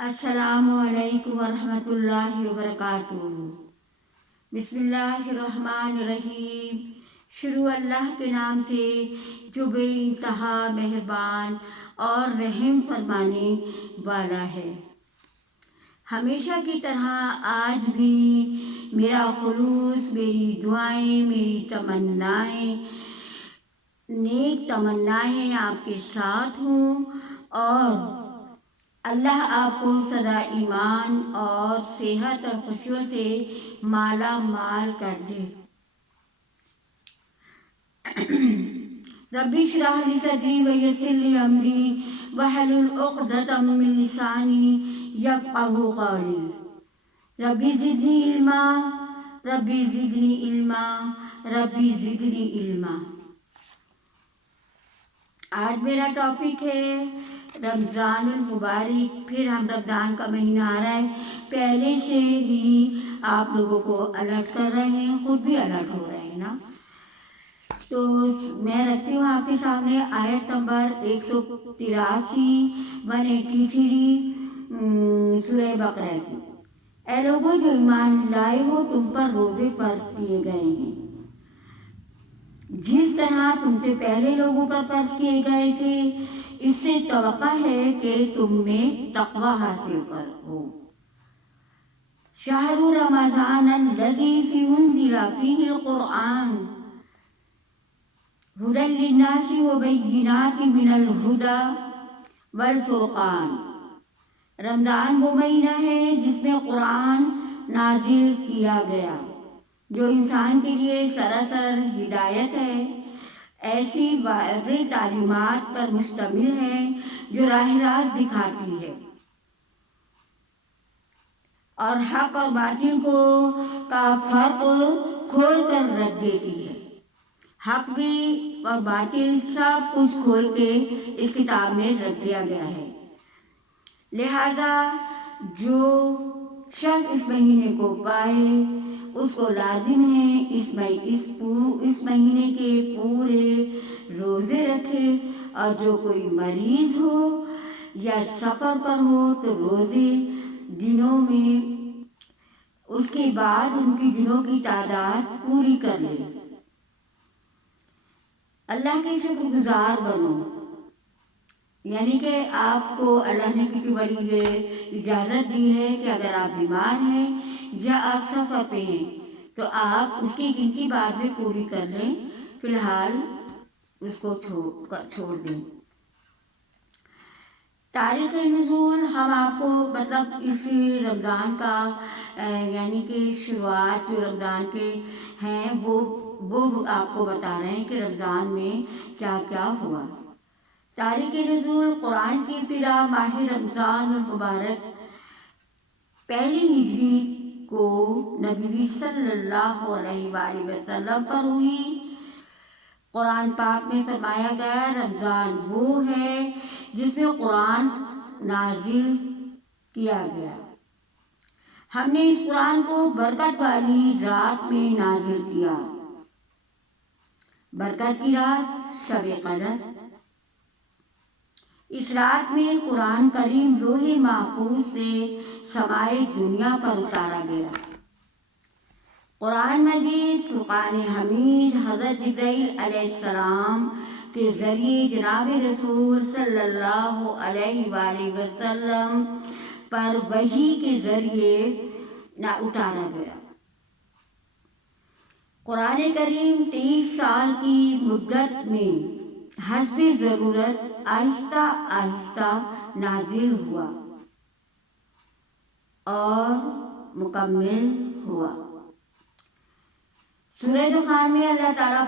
السلام علیکم ورحمۃ اللہ وبرکاتہ۔ بسم اللہ الرحمن الرحیم۔ شروع اللہ کے نام سے جو بے انتہا مہربان اور رحم فرمانے والا ہے۔ ہمیشہ کی طرح آج بھی میرا خلوص، میری دعائیں، میری تمنائیں، نیک تمنائیں آپ کے ساتھ ہوں اور اللہ آپ کو سدا ایمان اور صحت اور خوشیوں سے مالا مال کر دے۔ رب اشرح لی صدری ویسر لی امری واحلل عقدۃ من لسانی یفقہوا قولی۔ ربی زدنی علما، ربی زدنی علما، ربی زدنی علما۔ آج میرا ٹاپک ہے رمضان المبارک۔ پھر ہم رمضان کا مہینہ آ رہا ہے، پہلے سے ہی آپ لوگوں کو الرٹ کر رہے ہیں، خود بھی الرٹ ہو رہے ہیں نا۔ تو میں رکھتی ہوں آپ کے سامنے آیت نمبر 183 سورہ بقرہ کی۔ اے لوگوں جو ایمان لائے ہو، تم پر روزے فرض کیے گئے ہیں جس طرح تم سے پہلے لوگوں پر فرض کیے گئے تھے، اس سے توقع ہے کہ تم میں تقوی حاصل کرو۔ شہر رمضان الذی انزل فیہ القرآن ھدی للناس وبینات من الھدی والفرقان۔ رمضان وہ مہینہ ہے جس میں قرآن نازل کیا گیا، جو انسان کے لیے سراسر ہدایت ہے، ایسی واضح تعلیمات پر مشتمل ہے جو راہ راست دکھاتی ہے اور حق اور باطل کا فرق کھول کر رکھ دیتی ہے۔ حق بھی اور باطل سب کچھ کھول کے اس کتاب میں رکھ دیا گیا ہے۔ لہذا جو شخص اس مہینے کو پائے اس کو لازم ہے اس مہینے کے پورے روزے رکھے، اور جو کوئی مریض ہو یا سفر پر ہو تو روزے دنوں میں اس کے بعد ان کی دنوں کی تعداد پوری کر لے۔ اللہ کے شکر گزار بنو، یعنی کہ آپ کو اللہ نے کتنی بڑی یہ اجازت دی ہے کہ اگر آپ بیمار ہیں یا آپ سفر پہ ہیں تو آپ اس کی گنتی بعد میں پوری کر لیں، فی الحال اس کو چھوڑ دیں۔ تاریخ نزول ہم آپ کو اس رمضان کا یعنی کہ شروعات جو رمضان کے ہیں وہ آپ کو بتا رہے ہیں کہ رمضان میں کیا کیا ہوا۔ تاریخ نزول قرآن کی ابتدا ماہ رمضان المبارک پہلی ہجری کو نبی صلی اللہ علیہ وآلہ وسلم پر ہوئی۔ قرآن پاک میں فرمایا گیا رمضان وہ ہے جس میں قرآن نازل کیا گیا۔ ہم نے اس قرآن کو برکت والی رات میں نازل کیا۔ برکت کی رات شب قدر۔ اس رات میں قرآن کریم لوح محفوظ سے سمائے دنیا پر اتارا گیا۔ قرآن مجید فرقان حمید حضرت جبرائیل علیہ السلام کے ذریعے جناب رسول صلی اللہ علیہ وآلہ وسلم پر وحی کے ذریعے اتارا گیا۔ قرآن کریم 23 سال کی مدت میں حسب ضرورت آہستہ آہستہ نازل ہوا اور مکمل ہوا۔ سورہ دخان میں اللہ تعالیٰ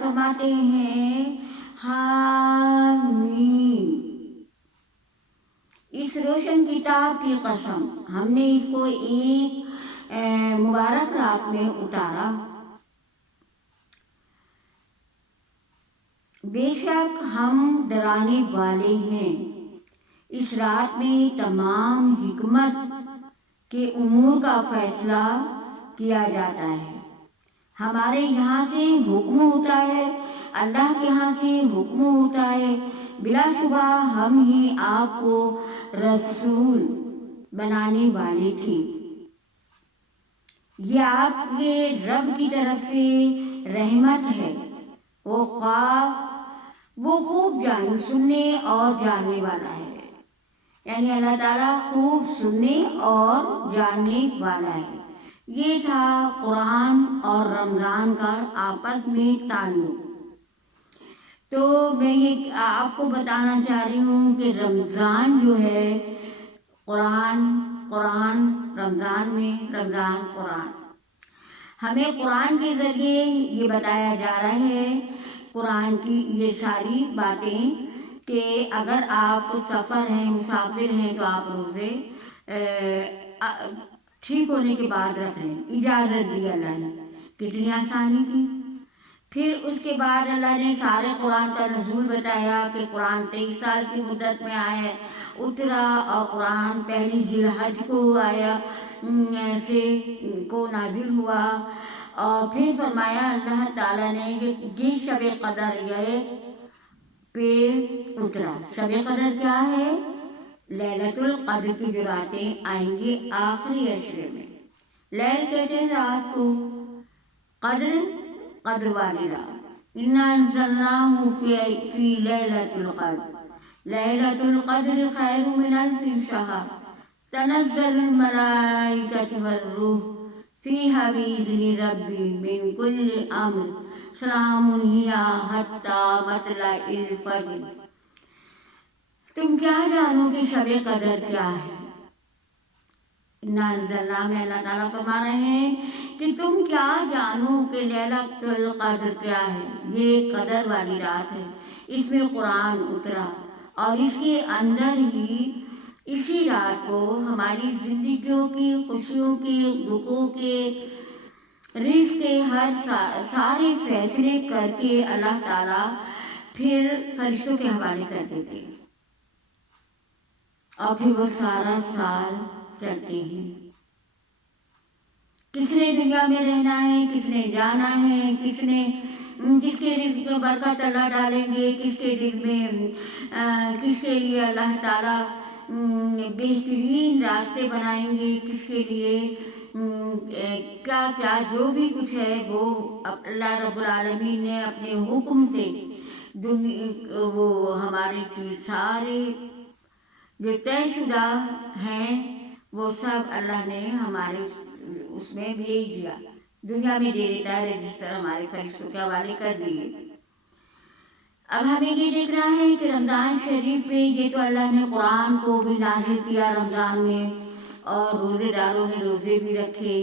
فرماتے ہیں حامیم، اس روشن کتاب کی قسم، ہم نے اس کو ایک مبارک رات میں اتارا۔ بے شک ہم ڈرانے والے ہیں۔ اس رات میں تمام حکمت کے امور کا فیصلہ کیا جاتا ہے۔ ہمارے یہاں سے حکم ہوتا ہے، اللہ کے یہاں سے حکم ہوتا ہے بلا شبہ ہم ہی آپ کو رسول بنانے والے تھے۔ یہ آپ کے رب کی طرف سے رحمت ہے۔ وہ خوب سننے اور جاننے والا ہے، یعنی اللہ تعالیٰ خوب سننے اور جاننے والا ہے۔ یہ تھا قرآن اور رمضان کا آپس میں تعلق۔ تو میں یہ آپ کو بتانا چاہ رہی ہوں کہ رمضان جو ہے، قرآن رمضان میں رمضان قرآن، ہمیں قرآن کے ذریعے یہ بتایا جا رہا ہے، قرآن کی یہ ساری باتیں کہ اگر آپ سفر ہیں، مسافر ہیں، تو آپ روزے ٹھیک ہونے کے بعد رکھ لیں، اجازت دی اللہ نے۔ کتنی آسانی تھی۔ پھر اس کے بعد اللہ نے سارے قرآن کا نزول بتایا کہ قرآن 23 سال کی مدت میں اترا، اور قرآن پہلی ذی الحج کو کو نازل ہوا، اور پھر فرمایا اللہ تعالیٰ نے کہ یہ شب قدر پہ اترا۔ شب قدر کیا ہے؟ لیلۃ القدر کی جو راتیں آئیں گی آخری عشرے میں۔ لیل کہتے ہیں رات کو، قدر والی رات۔ انا انزلناہ فی لیلۃ القدر، لیلۃ القدر خیر من الف شہر، تنزل الملائکۃ والروح فیہا بإذن ربی من کل امر، سلام ہی حتی مطلع الفجر۔ تم کیا جانو کہ شب قدر کیا ہے؟ نازلہ میں اللہ تعالیٰ فرما رہے ہیں کہ تم کیا جانو کہ لیلۃ القدر کیا ہے؟ یہ قدر والی رات ہے، اس میں قرآن اترا، اور اس کے اندر ہی اسی رات کو ہماری زندگیوں کی خوشیوں کے، دکھوں کے، رزق کے ہر سارے فیصلے کر کے اللہ تعالیٰ پھر فرشتوں کے حوالے کر دیتے ہیں، اور پھر وہ سارا سال چلتے ہیں۔ کس نے دنیا میں رہنا ہے، کس نے جانا ہے، کس کے رزق میں برکت اللہ ڈالیں گے، کس کے دل میں کس کے لیے اللہ تعالیٰ بہترین راستے بنائیں گے، کس کے لیے کیا کیا جو بھی کچھ ہے وہ اللہ رب العالمین نے اپنے حکم سے وہ ہمارے سارے جو طے شدہ ہیں وہ سب اللہ نے ہمارے اس میں بھیج دیا، دنیا میں دے دیتا ہے، رجسٹر ہمارے فرشتوں کے حوالے کر دیے۔ اب ہمیں یہ دیکھ رہا ہے کہ رمضان شریف میں یہ تو اللہ نے قرآن کو بھی نازل کیا رمضان میں، اور روزے داروں نے روزے بھی رکھے۔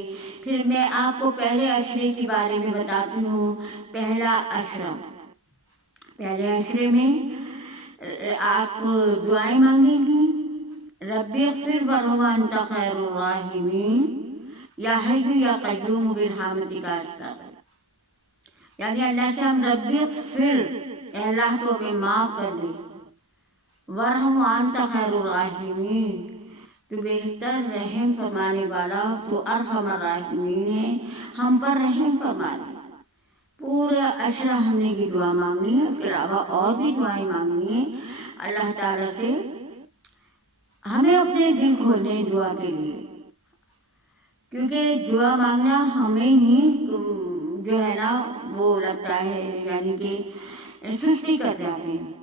پھر میں آپ کو پہلے عشرے کے بارے میں بتاتی ہوں۔ پہلا عشرہ، پہلے عشرے میں آپ دعائیں مانگیں گی، رب اغفر ورحم وانت خیر الراحمین، یا حی یا قیوم برحمتک استغیث۔ یعنی اللہ سے ہم رب اغفر، اے اللہ کو ہمیں معاف کر دے، ورحم وانت خیر الراحمین، تو بہتر رحم فرمانے والا، تو ارحم الراحمین ہے، ہم پر رحم فرما دے۔ پورا عشرہ ہم نے یہ دعا مانگنی ہے، اس کے علاوہ اور بھی دعائیں مانگنی ہیں اللہ تعالیٰ سے۔ ہمیں اپنے دل کھولنے دعا کے لیے، کیونکہ دعا مانگنا ہمیں ہی جو ہے نا وہ لگتا ہے، یعنی کہ سستی کر جاتے ہیں۔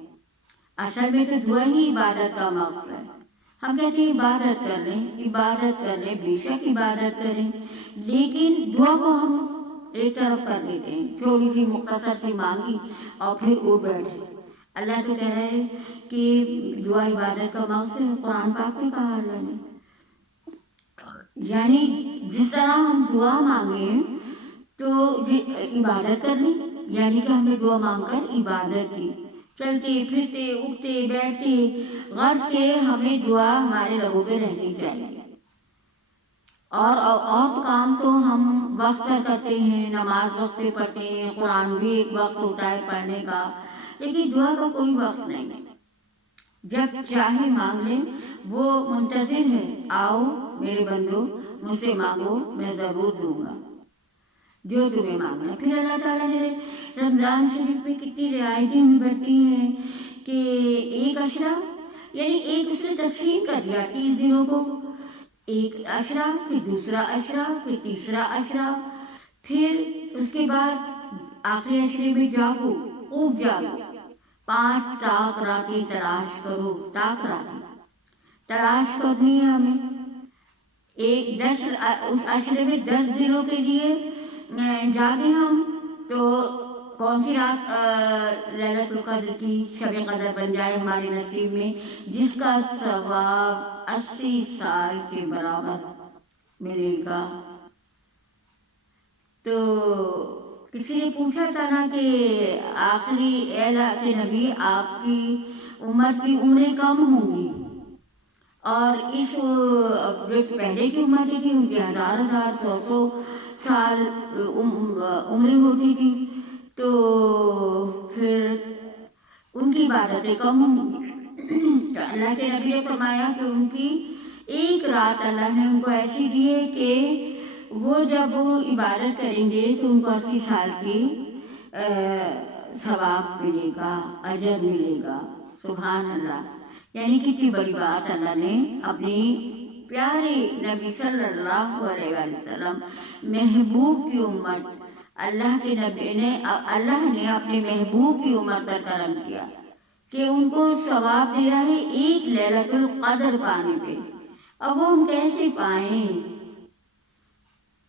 اصل میں تو دعا ہی عبادت کا موقع ہے۔ ہم کہتے ہیں عبادت کر لیں، بے شک عبادت کریں، لیکن دعا کو ہم ایک طرف کر دیتے ہیں، تھوڑی سی مختصر سی مانگی اور پھر اٹھ بیٹھے۔ اللہ تو کہہ رہے ہیں کہ دعا عبادت کا موقع ہے، قرآن پاک میں کہا اللہ نے۔ یعنی جس طرح ہم دعا مانگیں تو عبادت کر لیں، یعنی کہ ہم نے دعا مانگ کر عبادت کی، چلتے پھرتے اٹھتے بیٹھتے، غرض کے ہمیں دعا ہمارے لبوں پہ رہنی چاہیے۔ اور کام تو ہم وقت پر کرتے ہیں، نماز وقت پہ پڑھتے ہیں، قرآن بھی ایک وقت ہوتا ہے پڑھنے کا، لیکن دعا کا کوئی وقت نہیں ہے، جب چاہے مانگ لیں، وہ منتظر ہے، آؤ میرے بندو مجھ سے مانگو، میں ضرور دوں گا جو تمہیں مانگنا ہے۔ پھر اللہ تعالیٰ نے رمضان شریف میں کتنی رعایتیں بھی بڑھتی ہیں کہ ایک اشرا یعنی ایک اس نے تقسیم کر دیا 30 دنوں کو، ایک اشرا پھر دوسرا اشرا پھر تیسرا اشرا، پھر اس کے بعد آخری اشرے میں جاگو، خوب جاگو، 5 طاق راتیں تلاش کرو، طاق راتیں تلاش کرنی ہے ہمیں، اس عشرے میں 10 دنوں کے لیے جاگے ہم، تو کون سی رات لیلۃ القدر کی شب قدر بن جائے ہمارے نصیب میں، جس کا ثواب 80 سال کے برابر ملے گا۔ تو کسی نے پوچھا تھا نا کہ آخری اے اللہ کے نبی آپ کی امت کی عمریں کم ہوں گی، اور اس جو پہلے کی امتیں تھی ان کی 1000 100 سال عمریں ہوتی تھی، تو پھر ان کی عبادتیں کم ہوں گی۔ تو اللہ کے نبی نے فرمایا کہ ان کی ایک رات اللہ نے ان کو ایسی دی ہے کہ وہ جب عبادت کریں گے تو ان کو 80 سال کی ثواب ملے گا، اجر ملے گا۔ سبحان اللہ، یعنی کتنی بڑی بات اللہ نے اپنی پیارے نبی صلی اللہ علیہ وسلم محبوب کی امت، اللہ نے اپنے محبوب کی امت پر کرم کیا کہ ان کو ثواب دے رہا ہے ایک لیلۃ القدر پانے پہ۔ اب وہ ہم کیسے پائیں؟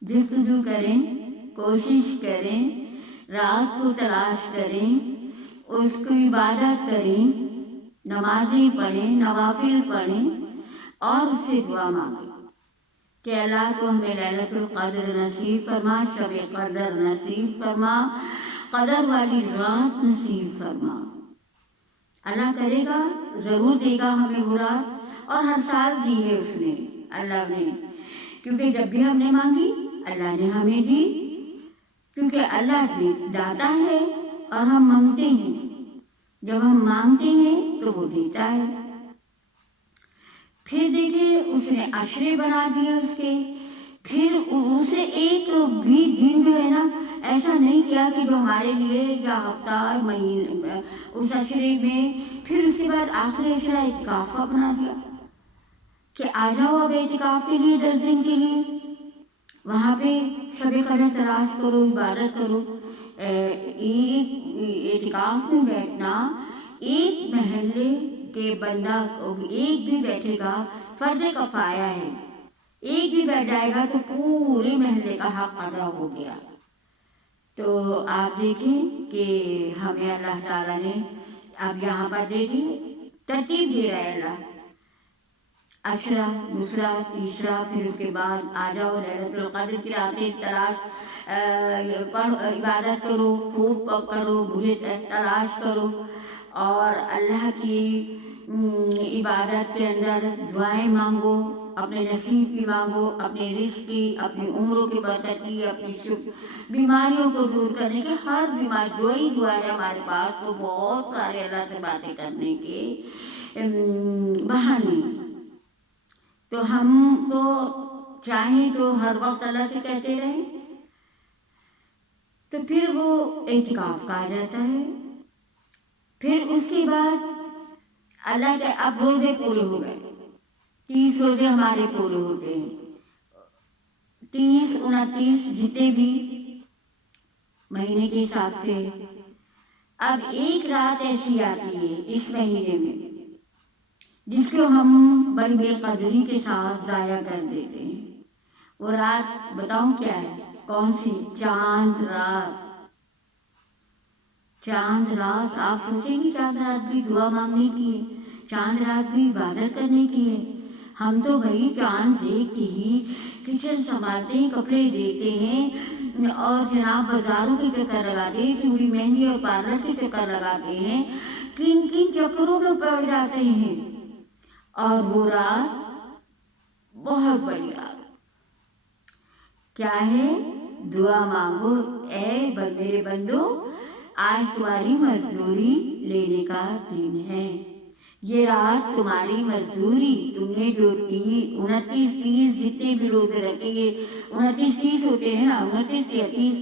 جستجو کریں، کوشش کریں، رات کو تلاش کریں، اس کی عبادت کریں، نمازیں پڑھیں، نوافل پڑھیں، اور اس سے دعا مانگیں کہ اللہ تو ہمیں لیلۃ القدر نصیب فرما، شب قدر نصیب فرما، قدر والی رات نصیب فرما۔ اللہ کرے گا، ضرور دے گا ہمیں وہ رات، اور ہر سال دی ہے اس نے، اللہ نے، کیونکہ جب بھی ہم نے مانگی اللہ نے ہمیں دی، کیونکہ اللہ داتا ہے اور ہم مانگتے ہیں، جب ہم مانگتے ہیں تو وہ دیتا ہے۔ پھر دیکھیں اس نے عشرے بنا دیے اس کے، پھر اسے ایک بھی دن جو ہے نا ایسا نہیں کیا کہ جو ہمارے لیے یا ہفتہ مہینے اس عشرے میں، پھر اس کے بعد آخری عشرہ اعتکاف کا بنا دیا کہ آ جاؤ اب اعتکاف کے لیے 10 دن کے لیے، وہاں پہ شب قدر تلاش کرو، عبادت کرو۔ ایک اعتکاف میں بیٹھنا، ایک محلے کہ بندہ ایک بھی بیٹھے گا فرض کفایہ ہے، ایک بھی بیٹھ جائے گا تو پورے محلے کا حق ادا ہو گیا۔ تو آپ دیکھیں کہ ہمیں اللہ تعالیٰ نے اب یہاں پر دے دی، ترتیب دے رہا ہے اللہ، عشرہ، دوسرا، تیسرا، پھر اس کے بعد آ جاؤ لیلۃ القدر کی راتیں تلاش، عبادت کرو، خوب کرو، برے تلاش کرو، اور اللہ کی عبادت کے اندر دعائیں مانگو، اپنے نصیب کی مانگو، اپنے رزق کی، اپنی عمروں کی برکت کی، اپنی بیماریوں کو دور کرنے کے، ہر بیماری دعائی دعا ہے ہمارے پاس، تو بہت سارے اللہ سے باتیں کرنے کے بہانے، تو ہم کو چاہیں تو ہر وقت اللہ سے کہتے رہیں، تو پھر وہ اعتکاف کا آ جاتا ہے۔ پھر اس کے بعد اللہ کے اب روزے پورے ہو گئے، 30 روزے ہمارے پورے ہوتے ہیں، 30 29 جتنے بھی مہینے کے حساب سے۔ اب ایک رات ایسی آتی ہے اس مہینے میں جس کو ہم بڑی بے قدری کے ساتھ ضائع کر دیتے ہیں۔ وہ رات بتاؤں کیا ہے؟ کون سی؟ چاند رات۔ چاند رات، آپ سوچیں گی چاند رات بھی دعا مانگنے کی ہے، چاند رات بھی عبادت کرنے کی ہے؟ ہم تو بھائی چاند دیکھتے ہی کچن سنبھالتے ہیں، کپڑے دیتے ہیں، اور جناب بازاروں کے چکر لگاتے ہیں، چوڑی مہندی اور پارلر کے چکر لگاتے ہیں، کن کن چکروں میں پڑ جاتے ہیں، اور وہ رات بہت بڑی رات کیا ہے؟ دعا مانگو، اے میرے بندو آج تمہاری مزدوری لینے کا دن ہے، یہ رات تمہاری مزدوری، تم نے جو 29 30 جتنے بھی روزے رکھے، یہ 29 30 ہوتے ہیں نا، 29 یا 30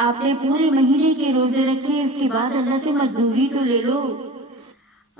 آپ نے پورے مہینے کے روزے رکھے، اس کے بعد اللہ سے مزدوری تو لے لو،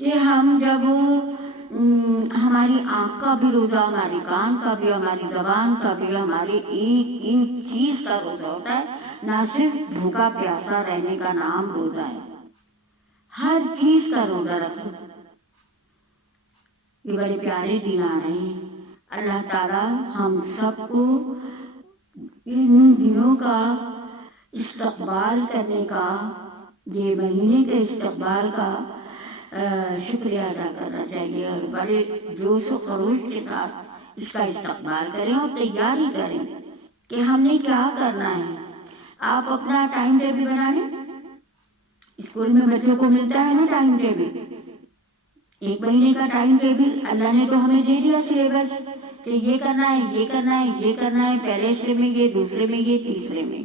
کہ ہم جب ہماری آنکھ کا بھی روزہ، ہماری کان کا بھی، ہماری زبان کا بھی، ہمارے ایک ایک چیز کا روزہ ہوتا ہے، نہ صرف بھوکا پیاسا رہنے کا نام روزہ ہے، ہر چیز کا روزہ رکھو۔ یہ بڑے پیارے دن آ رہے ہیں، اللہ تعالیٰ ہم سب کو ان دنوں کا استقبال کرنے کا، یہ مہینے کے استقبال کا شکریہ ادا کرنا چاہیے، اور بڑے جوش و خروش کے ساتھ اس کا استقبال کریں اور تیاری کریں کہ ہم نے کیا کرنا ہے۔ آپ اپنا ٹائم ٹیبل بنا لیں، اسکول میں بچوں کو ملتا ہے نا ٹائم ٹیبل، ایک مہینے کا ٹائم ٹیبل اللہ نے تو ہمیں دے دیا سلیبس کہ یہ کرنا ہے، یہ کرنا ہے، یہ کرنا ہے، پہلے حصے میں یہ، دوسرے میں یہ، تیسرے میں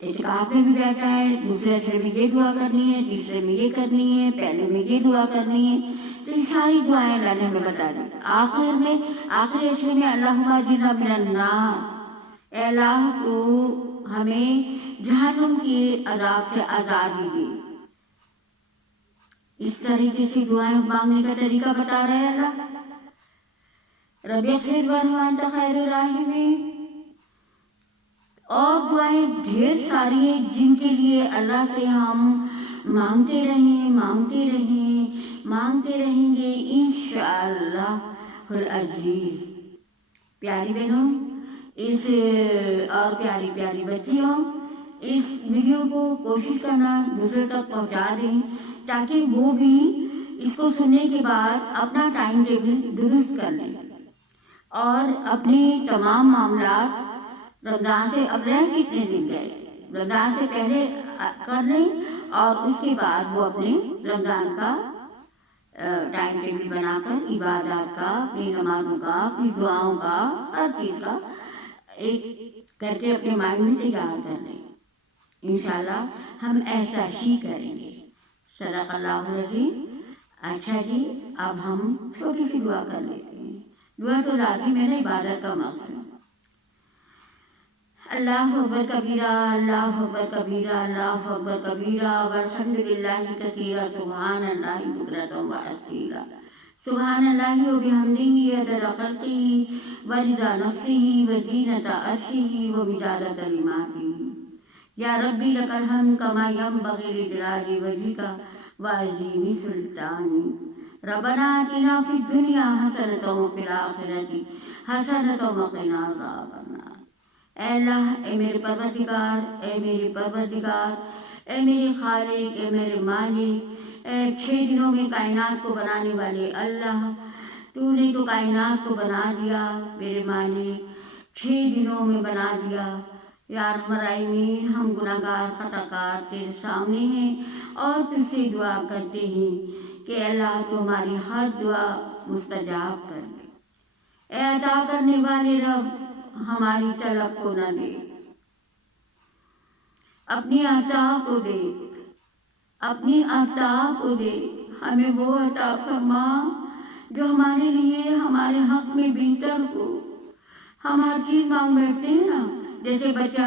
اعتکاف میں بھی بیٹھا ہے، دوسرے حصے میں یہ دعا کرنی ہے، تیسرے میں یہ کرنی ہے، پہلے میں یہ دعا کرنی ہے، تو یہ ساری دعائیں اللہ نے ہمیں بتا دی۔ آخر میں آخری حصے میں اللہم اجرنا من النار، اے اللہ تو ہمیں جہنم کی عذاب سے آزادی دی۔ اس طریقے سے دعائیں مانگنے کا طریقہ بتا رہے ہیں اللہ۔ رب اغفر وارحم وانت خیر الراحمین، اور دعائیں ڈھیر ساری ہیں جن کے لیے اللہ سے ہم مانگتے رہیں، مانگتے رہیں، مانگتے رہیں گے انشاءاللہ العزیز۔ پیاری بہنوں اس اور پیاری پیاری بچیوں، اس ویڈیو کو کوشش کرنا دوسرے تک پہنچا دیں تاکہ وہ بھی اس کو سننے کے بعد اپنا ٹائم ٹیبل درست کر لیں اور اپنے تمام معاملات رمضان سے اب رہ کتنے دن گئے، رمضان سے پہلے کر لیں اور اس کے بعد وہ اپنے رمضان کا ٹائم ٹیبل بنا کر عبادات کا، اپنی نمازوں کا، اپنی دعاؤں کا، ہر چیز کا ایک کر کے اپنے مائنڈ میں تیار کر لیں۔ انشاءاللہ ہم ایسا ہی کریں گے۔ صدق اللہ العظیم۔ اچھا جی، اب ہم چھوٹی سی دعا کر لیتے ہیں۔ دعا تو لازم ہے نا، عبادت کا مقصد۔ اللہ اکبر کبیرہ، اللہ اکبر کبیرہ، اللہ اکبر کبیرہ، والحمد للہ کثیرا، سبحان اللہ بکرۃ و اصیلا، سبحان اللہ وبحمدہ عدد خلقہ ورضا نفسہ وزینۃ عرشہ ومداد کلماتہ۔ یا ربی لک الحمد کما ینبغی لجلال وجہک وعظیم سلطانک۔ ربنا آتنا فی الدنیا حسنۃ وفی الآخرۃ حسنۃ وقنا عذاب النار۔ اے اللہ، اے میرے پروردگار، اے میرے پروردگار، اے میرے خالق، اے میرے مالک، اے 6 دنوں میں کائنات کو بنانے والے اللہ، تو نے تو کائنات کو بنا دیا میرے مالک، 6 دنوں میں بنا دیا۔ یا ارحم الراحمین، ہم گناہ گار خطا کار تیرے سامنے ہیں اور تجھ سے دعا کرتے ہیں کہ اللہ تو ہماری ہر دعا مستجاب کر دے۔ اے عطا کرنے والے رب، ہماری طلب کو نہ دے، اپنی عطا کو دے، اپنی عطا کو دے، ہمیں وہ عطا فرما جو ہمارے لیے ہمارے حق میں بہتر ہو۔ ہم ہر چیز مانگ بیٹھتے ہیں نا، جیسے بچہ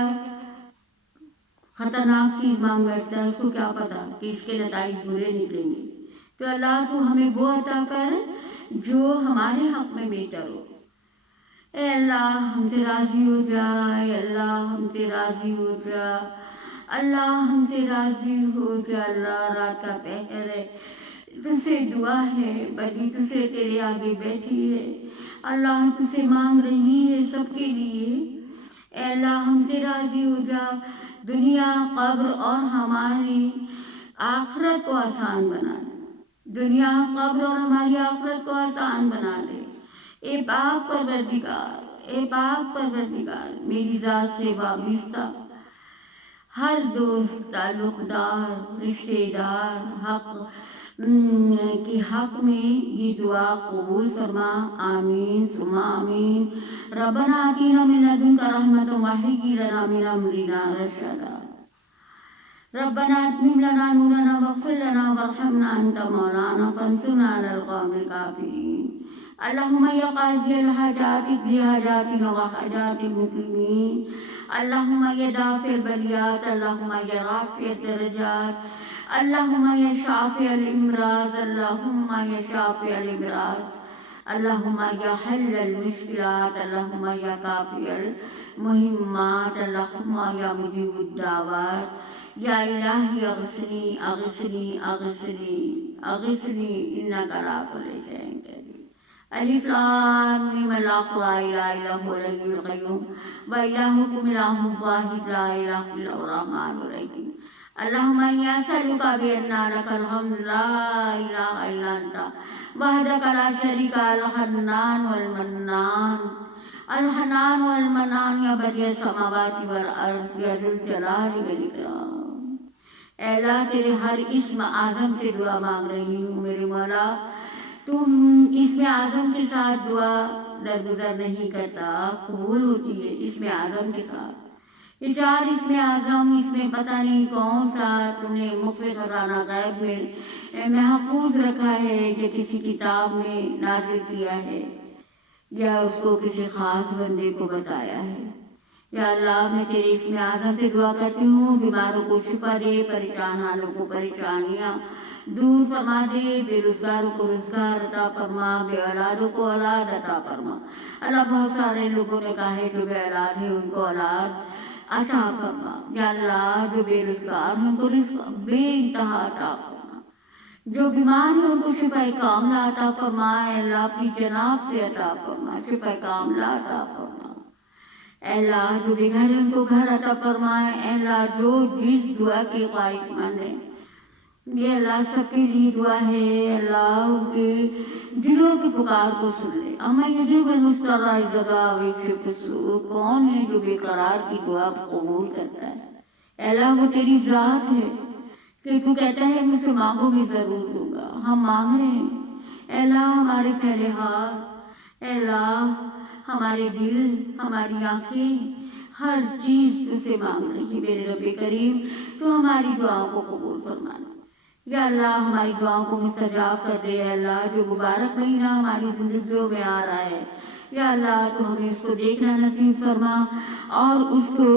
خطرناک چیز مانگ بیٹھتا ہے، اس کو کیا پتا کہ اس کے نتائج برے نکلیں گے، تو اللہ تو ہمیں وہ عطا کر جو ہمارے حق میں بہتر ہو۔ اے اللہ ہم سے راضی ہو جا، اے اللہ ہم سے راضی ہو جا، اللہ ہم سے راضی ہو جا۔ اللہ رات کا پہر ہے، تجھ سے دعا ہے، بڑی تجھ سے تیرے آگے بیٹھی ہے، اللہ تجھ سے مانگ رہی ہے سب کے لیے۔ اے اللہ ہم سے راضی ہو جا، دنیا، قبر اور ہماری آخرت کو آسان بنا دے، دنیا، قبر اور ہماری آخرت کو آسان بنا دے۔ اے پاک پروردگار، اے پاک پروردگار، میری ذات سے وابستہ ہر دوست، تعلق دار، رشتہ دار، حق کے حق میں یہ دعا قبول فرما، آمین ثم آمین۔ ربنا آتنا من لدنک رحمۃ وہیئ لنا من امرنا رشدا، ربنا اتمم لنا نورنا واغفر لنا وارحمنا انت مولانا فانصرنا علی القوم الکافرین۔ اللهم يا قاضي الحاجات اقضي حاجاتنا وحاجات المسلمين. اللهم يا دافع البليات، اللهم يا رافع الدرجات، اللهم يا شافع الامراض، اللهم يا شافع الامراض، اللهم يا حل المشكلات، اللهم يا كافي المهمات، اللهم يا مجيب الدعوات. يا إلهي اغثني اغثني اغثني اغثني إنك على كل شيء قدير. ألف لام ميم الله لا إله إلا هو الحي القيوم وإلهكم إله واحد لا إله إلا هو الرحمن الرحيم. اللهم إني أسألك بأن لك الحمد لا إله إلا أنت وحدك لا شريك الحنان والمنان الحنان والمنان يا بديع السماوات والأرض يا ذو الجلال والإكرام. اے اللہ تیرے ہر اسم اعظم سے دعا مانگ رہی ہوں میرے مولا. تم اسم اعظم کے ساتھ دعا درگزر نہیں کرتا، قبول ہوتی ہے اسم اعظم کے ساتھ. یہ چار اسم اعظم، اس میں پتہ نہیں کون سا تم نے مخفی خزانہ غیب میں محفوظ رکھا ہے کہ کسی کتاب میں نازل کیا ہے یا اس کو کسی خاص بندے کو بتایا ہے. یا اللہ میں تیرے اسم اعظم سے دعا کرتی ہوں، بیماروں کو شفا دے، پریشان حالوں کو پریشانیاں دور فرما دے، بے روزگاروں کو روزگار عطا فرما، بے اولادوں کو اولاد عطا فرما. اللہ بہت سارے لوگوں نے کہا ہے جو بے اولاد ہے ان کو اولاد عطا فرما. یا اللہ جو بے روزگار ہیں ان کو رزق بے انتہا عطا فرما، جو بیمار ہیں ان کو شفا کاملہ عطا فرما. اے اللہ اپنی جناب سے عطا فرما، شفا کاملہ عطا فرما. اے اللہ جو بے گھر ہیں ان کو گھر عطا فرمائے. اے اللہ جو جس دعا کے خواہش مند ہیں یہ اللہ سب کے لیے دعا ہے. اے اللہ ان کے دلوں کی پکار کو سن لے. اما یجیب المضطر اذا دعا ویکشف السوء، کون ہے جو بے قرار کی دعا قبول کرتا ہے؟ اے اللہ وہ تیری ذات ہے کہ تو کہتا ہے مجھ سے مانگو بھی ضرور دوں گا. ہم مانگ رہے ہیں. اے اللہ ہمارے پھیلے ہاتھ، اے اللہ ہمارے دل، ہماری آنکھیں، ہر چیز تجھ سے مانگ رہی ہے. میرے رب کریم تو ہماری دعاؤں کو قبول فرمانا. یا اللہ ہماری دعاؤں کو مستجاب کر دے. اے اللہ جو مبارک مہینہ ہماری زندگیوں میں آ رہا ہے یا اللہ تو ہمیں اس کو دیکھنا نصیب فرما اور اس کو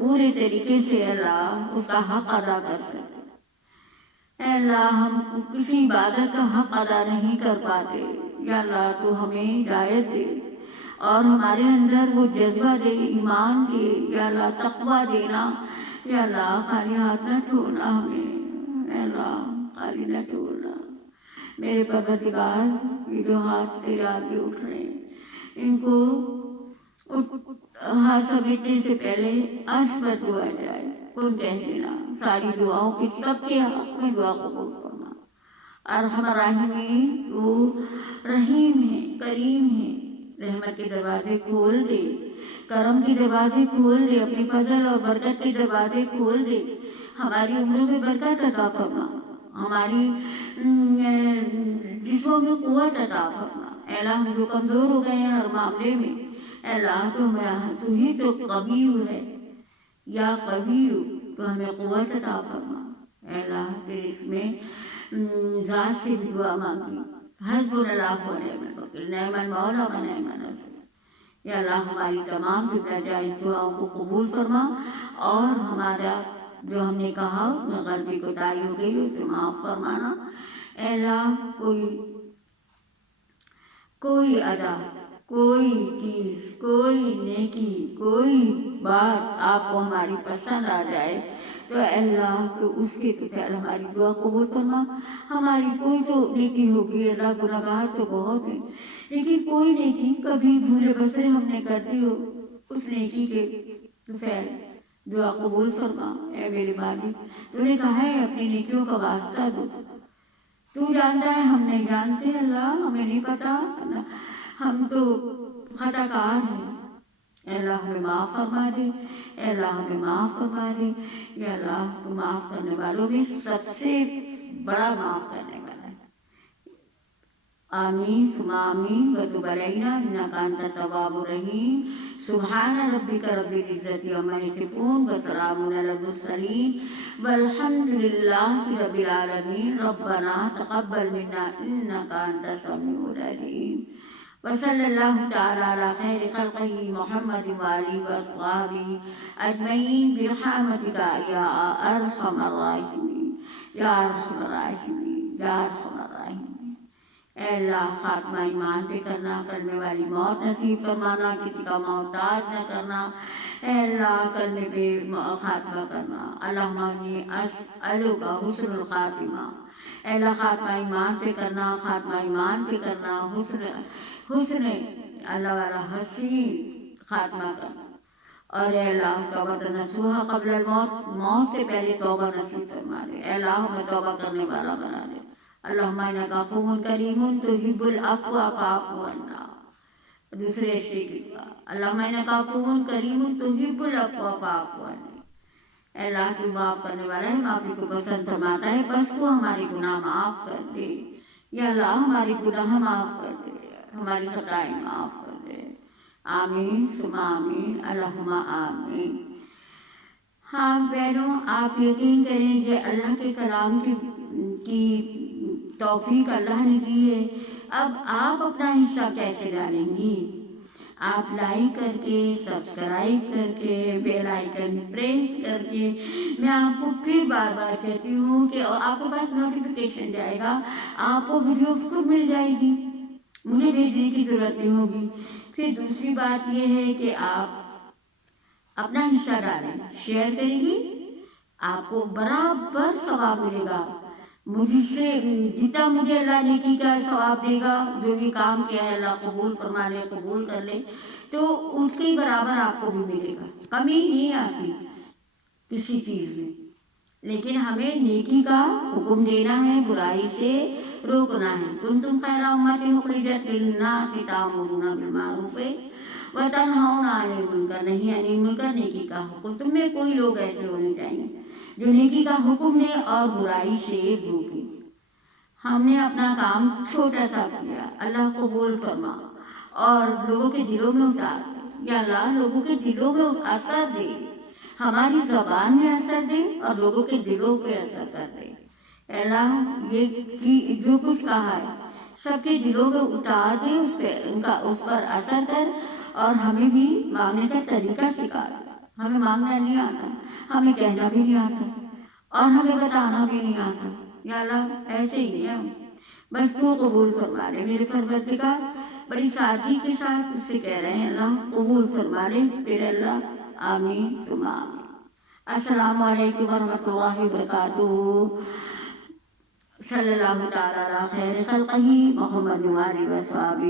پورے طریقے سے اللہ اس کا حق ادا کر سکے. اے اللہ ہم کسی عبادت کا حق ادا نہیں کر پاتے. یا اللہ تو ہمیں ہدایت دے اور ہمارے اندر وہ جذبہ دے، ایمان دے. یا اللہ تقویٰ دینا. یا اللہ خالی ہاتھ نہ چھوڑنا ہمیں. اے اللہ خالی نہ چھوڑنا. میرے پروردگار یہ جو ہاتھ تیرے آگے اٹھ رہے ہیں ان کو ہاتھ سمیٹنے سے پہلے عرش پر دعا جائے کن کہہ دینا. ساری دعاؤں کی سب کے حق میں دعا قبول فرما. ارحم الراحمین تو رحیم ہے، کریم ہے. رحمت کے دروازے کھول دے، کرم کے دروازے کھول دے، اپنی فضل اور برکت کے دروازے کھول دے. ہماری عمروں میں برکت عطا فرما، ہماری جسموں میں قوت عطا فرما. اے اللہ ہم جو کمزور ہو گئے ہیں ہر معاملے میں، اے اللہ تو ہی تو قوی ہے یا قوی تو ہمیں قوت عطا فرما. اے اللہ تیرے اس میں ذات سے بھی دعا مانگی. حسبنا اللہ و نعم الوکیل، نعم المولا و نعم النصیر. یا اللہ ہماری تمام جائز دعاؤں کو قبول فرما اور ہمارا جو ہم نے کہا اس میں غلطی کوتاہی ہو گئی اسے معاف فرمانا. اے اللہ کوئی ادا، کوئی چیز، کوئی نیکی، کوئی بات آپ کو ہماری پسند آ جائے تو اے اللہ تو اس کے تو فعل ہماری دعا قبول فرما. ہماری کوئی تو نیکی ہوگی، اللہ گناہگار تو بہت ہیں، لیکن کوئی نیکی کبھی بھولے بسرے ہم نے کرتی ہو اس نیکی کے تو فعل دعا قبول فرما. اے میرے مالک تو نے کہا ہے اپنی نیکیوں کا واسطہ دو، تو جانتا ہے ہم نہیں جانتے. اللہ ہمیں نہیں پتا، ہم تو خطا کار ہیں. اے اللہ ہمیں معاف فرما دے. اے اللہ ہمیں معاف فرما دے. یا اللہ تو معاف کرنے والوں میں سب سے بڑا معاف کرنے والا ہے. آمین ثم آمین. وتب علینا انک انت التواب الرحیم. سبحان ربک رب العزۃ عما یصفون وسلام علی المرسلین والحمد للہ رب العالمین. ربنا تقبل منا انک انت السمیع العلیم. وصلی اللہ تعالی علی خیر خلقہ محمد وآلہ وصحبہ اجمعین برحمتک یا ارحم الراحمین یا ارحم الراحمین یا ارحم الراحمین۔ اے اللہ خاتمہ ایمان پہ کرنا، کلمے والی موت نصیب فرمانا، کسی کا محتاج نہ کرنا۔ اے اللہ کلمے پہ خاتمہ کرنا۔ اللہم انی اسألک حسن الخاتمہ۔ اے اللہ خاتمہ ایمان پہ کرنا، خاتمہ ایمان پہ کرنا، حسن اللہ والا حسین خاتمہ کرنا۔ اور اے اللہ توبہ نصوحہ قبل الموت، موت سے پہلے توبہ نصیب فرما دے۔ اے اللہ ہمیں توبہ کرنے والا بنا دے۔ اللہم انک عفو کریم تحب العفو فاعف عنا۔ دوسرے شریک کا اللہم انک عفو کریم تحب العفو فاعف عنا۔ اے اللہ تو معاف کرنے والا ہے، معافی کو پسند فرماتا ہے، بس تو ہماری گناہ معاف کر دے۔ یا اللہ ہماری گناہ معاف کر دے، ہماری خطائیں معاف کر دے۔ آمین ثم آمین اللہم آمین۔ ہاں بہنوں، آپ یقین کریں کہ اللہ کے کلام کی توفیق اللہ نے دی ہے۔ اب آپ اپنا حصہ کیسے ڈالیں گی؟ آپ لائک کر کے، سبسکرائب کر کے، بیل آئیکن پریس کر کے، میں آپ کو پھر بار بار کہتی ہوں کہ آپ کے پاس نوٹیفیکیشن جائے گا، آپ کو ویڈیو خود مل جائے گی، مجھے بھیجنے کی ضرورت نہیں ہوگی۔ پھر دوسری بات یہ ہے کہ آپ اپنا حصہ ڈالیں، شیئر کریں گی، آپ کو برابر ثواب ملے گا۔ مجھ سے جتنا مجھے اللہ نیکی کا ثواب دے گا، جو یہ کام کیا ہے اللہ قبول فرما لے، قبول کر لے، تو اس کے برابر آپ کو بھی ملے گا۔ کمی نہیں آتی کسی چیز میں، لیکن ہمیں نیکی کا حکم دینا ہے، برائی سے روکنا ہے۔ کنتم خیر امۃ اخرجت للناس تأمرون بالمعروف وتنہون عن المنکر، نہیں عن المنکر، نیکی کا حکم۔ تم میں کوئی لوگ ایسے ہونے چاہیے جو نیکی کا حکم دے اور برائی سے روکے۔ ہم نے اپنا کام چھوٹا سا کیا، اللہ قبول فرما اور لوگوں کے دلوں میں اتار دے۔ یا اللہ لوگوں کے دلوں میں اثر دے، ہماری زبان میں اثر دے اور لوگوں کے دلوں پہ اثر کر دے۔ اے اللہ یہ جو کچھ کہا ہے سب کے دلوں میں اتار دے، اس پر اثر کر، اور ہمیں بھی مانگنے کا طریقہ سکھا دے۔ ہمیں مانگنا نہیں آتا، ہمیں کہنا بھی نہیں آتا، اور ہمیں بتانا بھی نہیں آتا۔ یا اللہ ایسے ہی ہے، بس تو قبول فرما لے میرے پروردگار۔ بڑی سادگی کے ساتھ اس سے کہہ رہے ہیں اللہ قبول فرما لے پھر اللہ آمین ثم آمین۔ السلام علیکم ورحمۃ اللہ وبرکاتہ۔ صلی اللہ تعالی علی خیر خلقہ محمد وآلہ وصحبہ۔